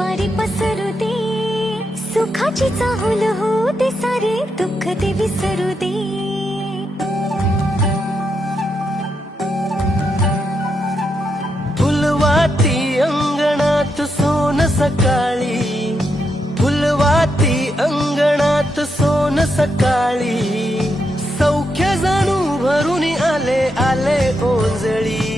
वारी पसरू दे, सुखाची चाहुल हो दे, सारे दुःख ते विसरू दे. फुलवाती अंगणात सोन सकाळी, फुलवाती अंगणात सोन सकाळी, सौख्य जाणू भरून आले आले ओंजळी.